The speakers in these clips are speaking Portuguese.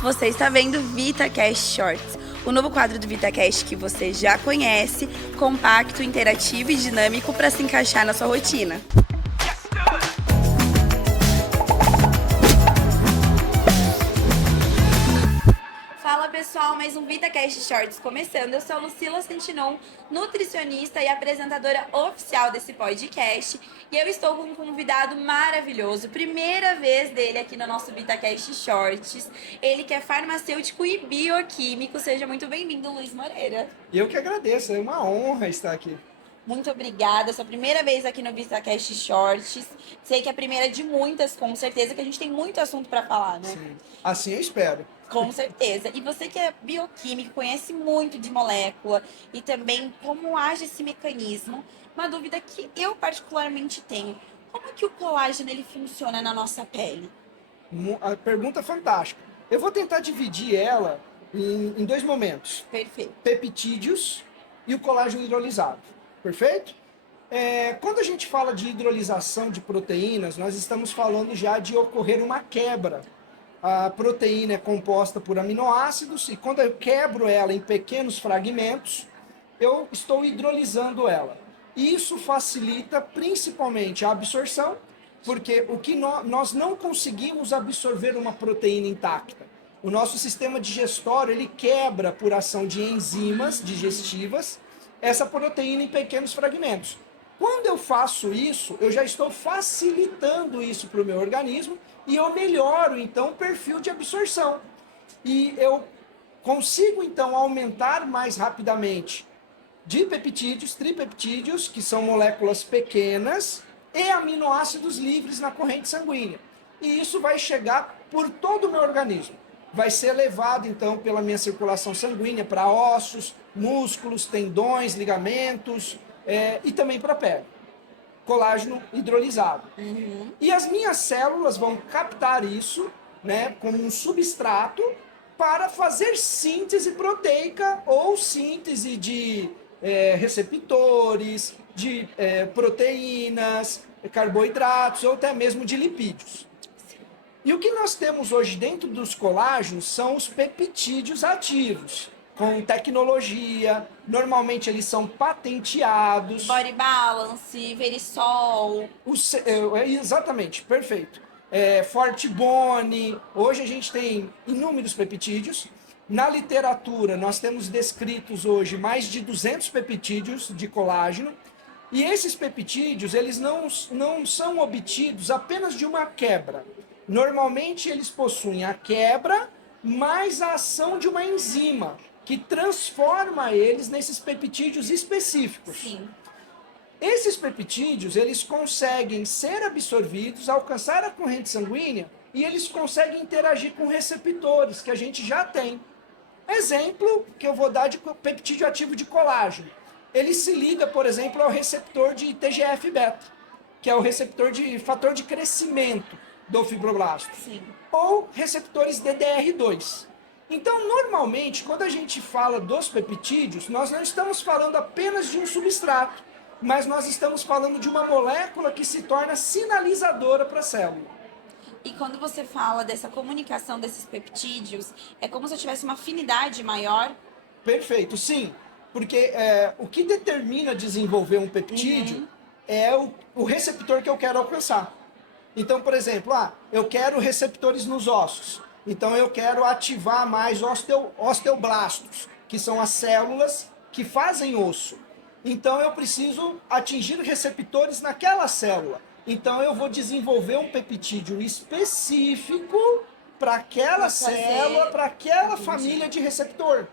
Você está vendo VitaCast Shorts, o novo quadro do VitaCast que você já conhece, compacto, interativo e dinâmico para se encaixar na sua rotina. Fala pessoal, mais um VitaCast Shorts começando. Eu sou a Lucila Sentinon, nutricionista e apresentadora oficial desse podcast. E eu estou com um convidado maravilhoso, primeira vez dele aqui no nosso VitaCast Shorts. Ele que é farmacêutico e bioquímico. Seja muito bem-vindo, Luiz Moreira. Eu que agradeço, é uma honra estar aqui. Muito obrigada, sua primeira vez aqui no VitaCast Shorts. Sei que é a primeira de muitas, com certeza, que a gente tem muito assunto para falar, né? Sim. Assim eu espero. Com certeza. E você que é bioquímico, conhece muito de molécula e também como age esse mecanismo. Uma dúvida que eu particularmente tenho. Como que o colágeno ele funciona na nossa pele? A pergunta é fantástica. Eu vou tentar dividir ela em dois momentos. Perfeito. Peptídeos e o colágeno hidrolisado. Perfeito? Quando a gente fala de hidrolisação de proteínas, nós estamos falando já de ocorrer uma quebra. A proteína é composta por aminoácidos e quando eu quebro ela em pequenos fragmentos, eu estou hidrolisando ela. E isso facilita principalmente a absorção, porque o que nós não conseguimos absorver uma proteína intacta. O nosso sistema digestório ele quebra por ação de enzimas digestivas essa proteína em pequenos fragmentos. Quando eu faço isso, eu já estou facilitando isso para o meu organismo e eu melhoro então o perfil de absorção. E eu consigo então aumentar mais rapidamente dipeptídeos, tripeptídeos, que são moléculas pequenas, e aminoácidos livres na corrente sanguínea. E isso vai chegar por todo o meu organismo. Vai ser levado então pela minha circulação sanguínea para ossos, músculos, tendões, ligamentos e também para a pele. Colágeno hidrolisado. E as minhas células vão captar isso, né, como um substrato para fazer síntese proteica ou síntese de receptores, de proteínas, carboidratos ou até mesmo de lipídios. E o que nós temos hoje dentro dos colágenos são os peptídeos ativos, com tecnologia, normalmente eles são patenteados. Body Balance, Verisol. Exatamente, perfeito. Fortibone, hoje a gente tem inúmeros peptídeos. Na literatura, nós temos descritos hoje mais de 200 peptídeos de colágeno. E esses peptídeos, eles não são obtidos apenas de uma quebra. Normalmente, eles possuem a quebra mais a ação de uma enzima, que transforma eles nesses peptídeos específicos. Sim. Esses peptídeos, eles conseguem ser absorvidos, alcançar a corrente sanguínea e eles conseguem interagir com receptores que a gente já tem. Exemplo que eu vou dar de peptídeo ativo de colágeno. Ele se liga, por exemplo, ao receptor de TGF-beta, que é o receptor de fator de crescimento do fibroblasto. Sim. Ou receptores DDR2. Então, normalmente, quando a gente fala dos peptídeos, nós não estamos falando apenas de um substrato, mas nós estamos falando de uma molécula que se torna sinalizadora para a célula. E quando você fala dessa comunicação desses peptídeos, é como se eu tivesse uma afinidade maior? Perfeito, sim. Porque o que determina desenvolver um peptídeo é o receptor que eu quero alcançar. Então, por exemplo, eu quero receptores nos ossos. Então, eu quero ativar mais osteoblastos, que são as células que fazem osso. Então, eu preciso atingir receptores naquela célula. Então, eu vou desenvolver um peptídeo específico para aquela célula, para aquela família de receptor.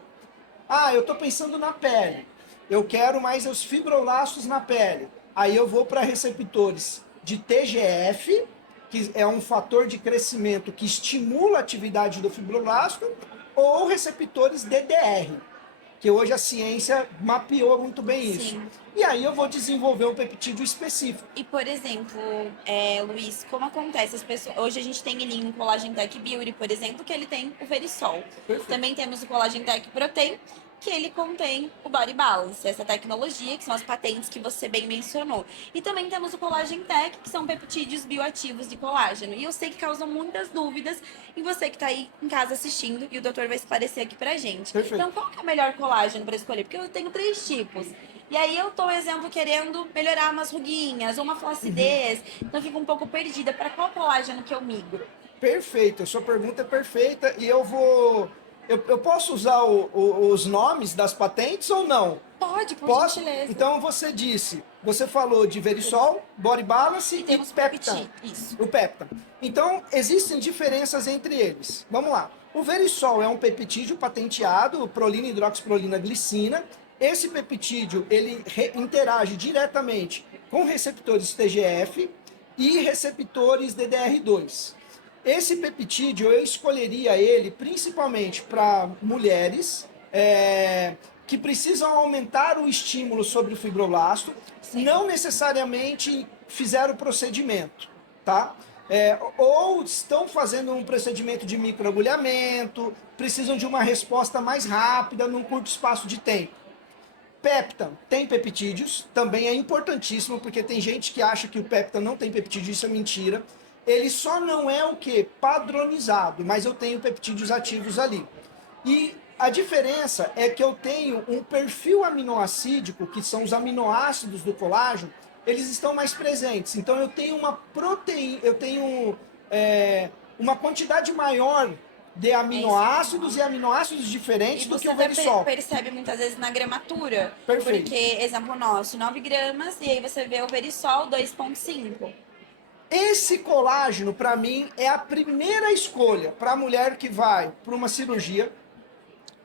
Eu estou pensando na pele. Eu quero mais os fibroblastos na pele. Aí eu vou para receptores de TGF, que é um fator de crescimento que estimula a atividade do fibroblasto, ou receptores DDR, que hoje a ciência mapeou muito bem isso. Sim. E aí eu vou desenvolver um peptídeo específico. E, por exemplo, Luiz, como acontece? As pessoas, hoje a gente tem ali um Collagen Tech Beauty, por exemplo, que ele tem o Verisol. Perfeito. Também temos o Collagen Tech Protein que ele contém o Body Balance, essa tecnologia, que são as patentes que você bem mencionou. E também temos o Collagen Tech, que são peptídeos bioativos de colágeno. E eu sei que causam muitas dúvidas em você que está aí em casa assistindo, e o doutor vai esclarecer aqui pra gente. Perfeito. Então, qual que é o melhor colágeno para escolher? Porque eu tenho 3 tipos. E aí eu tô, por exemplo, querendo melhorar umas ruguinhas ou uma flacidez, então eu fico um pouco perdida. Para qual colágeno que eu migro? Perfeito, a sua pergunta é perfeita e eu vou. Eu posso usar os nomes das patentes ou não? Pode, por Posso? gentileza. Então você falou de Verisol, Body Balance E e temos Peptan. Peptide, isso. O Peptan. Então, existem diferenças entre eles. Vamos lá. O Verisol é um peptídeo patenteado, prolina, hidroxiprolina, glicina. Esse peptídeo, ele interage diretamente com receptores TGF e receptores DDR2. Esse peptídeo, eu escolheria ele principalmente para mulheres que precisam aumentar o estímulo sobre o fibroblasto, Sim. não necessariamente fizeram o procedimento, tá? Ou estão fazendo um procedimento de microagulhamento, precisam de uma resposta mais rápida num curto espaço de tempo. Peptan tem peptídeos, também é importantíssimo, porque tem gente que acha que o Peptan não tem peptídeo, isso é mentira. Ele só não é o que? Padronizado, mas eu tenho peptídeos ativos ali. E a diferença é que eu tenho um perfil aminoacídico, que são os aminoácidos do colágeno, eles estão mais presentes. Então eu tenho uma proteína, eu tenho uma quantidade maior de aminoácidos e aminoácidos diferentes E do você que o até Verisol. percebe muitas vezes na gramatura. Perfeito. Porque, exemplo nosso, 9 gramas, e aí você vê o Verisol 2,5. Esse colágeno, para mim, é a primeira escolha para a mulher que vai para uma cirurgia,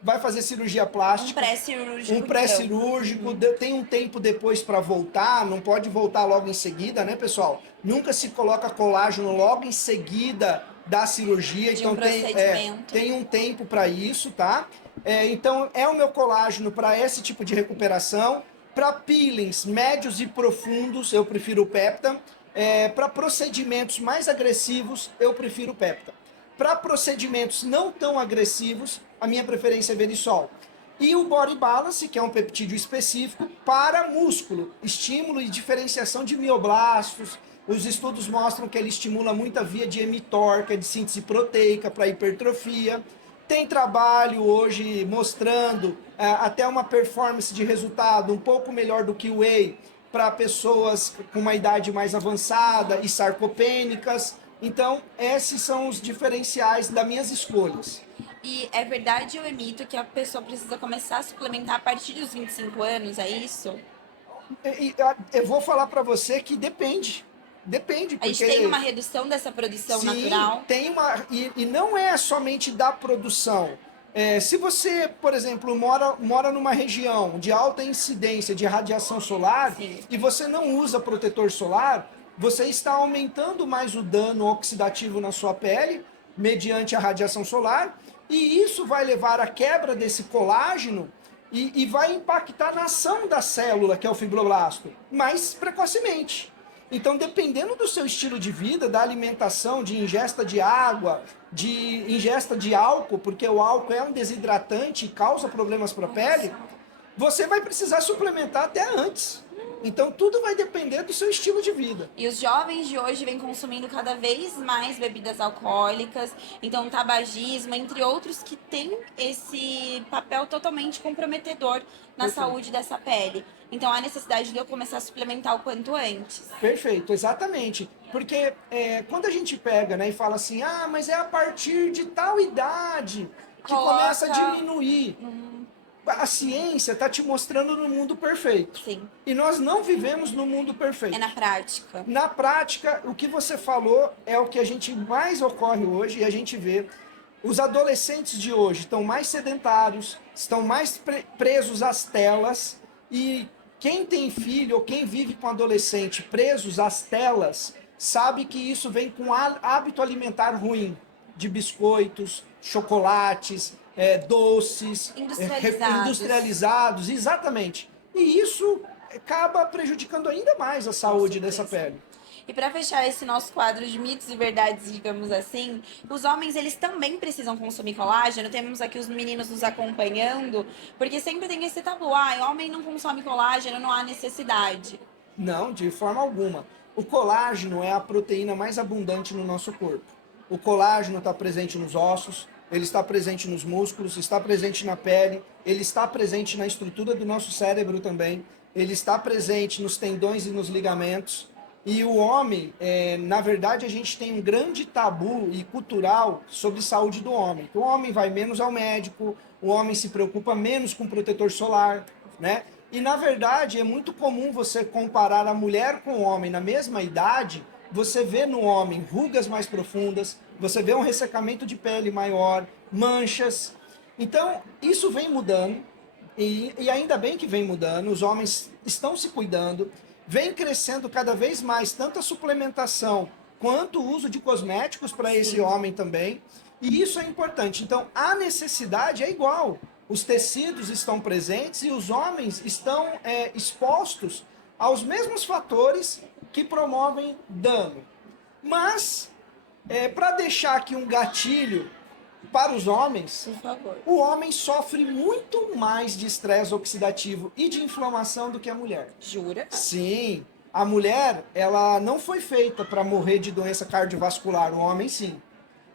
vai fazer cirurgia Um plástica, pré-cirúrgico. um pré-cirúrgico, tem um tempo depois para voltar, não pode voltar logo em seguida, né, pessoal? Nunca se coloca colágeno logo em seguida da cirurgia, De então um procedimento. tem um tempo para isso, tá? Então é o meu colágeno para esse tipo de recuperação. Para peelings médios e profundos, eu prefiro o Peptan. Para procedimentos mais agressivos, eu prefiro o Peptan. Para procedimentos não tão agressivos, a minha preferência é Verisol. E o Body Balance, que é um peptídeo específico para músculo, estímulo e diferenciação de mioblastos. Os estudos mostram que ele estimula muito a via de mTOR, que é de síntese proteica para hipertrofia. Tem trabalho hoje mostrando até uma performance de resultado um pouco melhor do que o Whey para pessoas com uma idade mais avançada e sarcopênicas. Então, esses são os diferenciais das minhas escolhas. E é verdade ou é mito que a pessoa precisa começar a suplementar a partir dos 25 anos, é isso? Eu vou falar para você que depende. Depende, A gente porque tem uma redução dessa produção sim, natural? tem uma e não é somente da produção. Se você, por exemplo, mora numa região de alta incidência de radiação solar, Sim. e você não usa protetor solar, você está aumentando mais o dano oxidativo na sua pele mediante a radiação solar, e isso vai levar à quebra desse colágeno e vai impactar na ação da célula, que é o fibroblasto, mais precocemente. Então, dependendo do seu estilo de vida, da alimentação, de ingesta de água, de ingesta de álcool, porque o álcool é um desidratante e causa problemas para a pele, você vai precisar suplementar até antes. Então, tudo vai depender do seu estilo de vida. E os jovens de hoje vêm consumindo cada vez mais bebidas alcoólicas, então tabagismo, entre outros, que tem esse papel totalmente comprometedor na Perfeito. saúde dessa pele. Então há necessidade de eu começar a suplementar o quanto antes. Perfeito, exatamente. Porque quando a gente pega, né, e fala assim, mas é a partir de tal idade que começa a diminuir. A ciência está te mostrando no mundo perfeito. Sim. E nós não vivemos no mundo perfeito. É na prática. Na prática, o que você falou é o que a gente mais ocorre hoje e a gente vê. Os adolescentes de hoje estão mais sedentários, estão mais presos às telas, e quem tem filho ou quem vive com adolescente presos às telas sabe que isso vem com hábito alimentar ruim, de biscoitos, chocolates, doces, industrializados, exatamente. E isso acaba prejudicando ainda mais a saúde dessa pele. E para fechar esse nosso quadro de mitos e verdades, digamos assim, os homens eles também precisam consumir colágeno. Temos aqui os meninos nos acompanhando, porque sempre tem esse tabu, homem não consome colágeno, não há necessidade. Não, de forma alguma. O colágeno é a proteína mais abundante no nosso corpo. O colágeno está presente nos ossos, ele está presente nos músculos, está presente na pele, ele está presente na estrutura do nosso cérebro também, ele está presente nos tendões e nos ligamentos. E o homem, na verdade, a gente tem um grande tabu e cultural sobre saúde do homem. O homem vai menos ao médico, o homem se preocupa menos com protetor solar, né? E na verdade é muito comum você comparar a mulher com o homem na mesma idade, você vê no homem rugas mais profundas, você vê um ressecamento de pele maior, manchas. Então, isso vem mudando, e ainda bem que vem mudando, os homens estão se cuidando, vem crescendo cada vez mais tanto a suplementação quanto o uso de cosméticos para esse homem também, e isso é importante. Então, a necessidade é igual. Os tecidos estão presentes e os homens estão expostos aos mesmos fatores que promovem dano. Mas, para deixar aqui um gatilho para os homens, Por favor. o homem sofre muito mais de estresse oxidativo e de inflamação do que a mulher. Jura? Sim, a mulher, ela não foi feita para morrer de doença cardiovascular, o homem sim.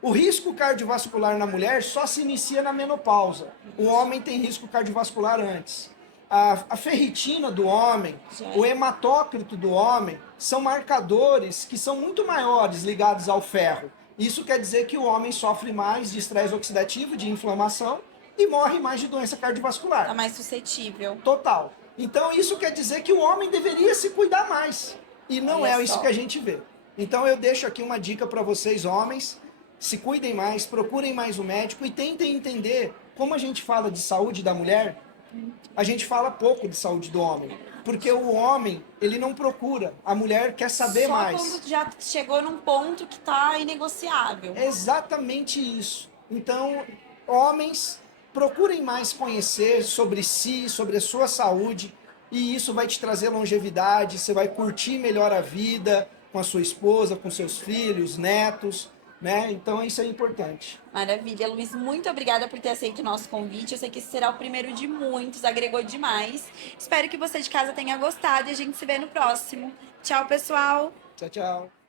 O risco cardiovascular na mulher só se inicia na menopausa. O homem tem risco cardiovascular antes. A ferritina do homem, o hematócrito do homem, são marcadores que são muito maiores ligados ao ferro. Isso quer dizer que o homem sofre mais de estresse oxidativo, de inflamação e morre mais de doença cardiovascular. Tá mais suscetível. Total. Então isso quer dizer que o homem deveria se cuidar mais. E não Olha isso só. que a gente vê. Então eu deixo aqui uma dica para vocês, homens. Se cuidem mais, procurem mais o médico e tentem entender como a gente fala de saúde da mulher, a gente fala pouco de saúde do homem. Porque o homem, ele não procura, a mulher quer saber Só mais. quando já chegou num ponto que tá inegociável. É exatamente isso. Então, homens, procurem mais conhecer sobre si, sobre a sua saúde, e isso vai te trazer longevidade, você vai curtir melhor a vida com a sua esposa, com seus filhos, netos, né? Então isso é importante. Maravilha, Luiz, muito obrigada por ter aceito o nosso convite. Eu sei que esse será o primeiro de muitos, agregou demais. Espero que você de casa tenha gostado e a gente se vê no próximo. Tchau, pessoal! Tchau, tchau.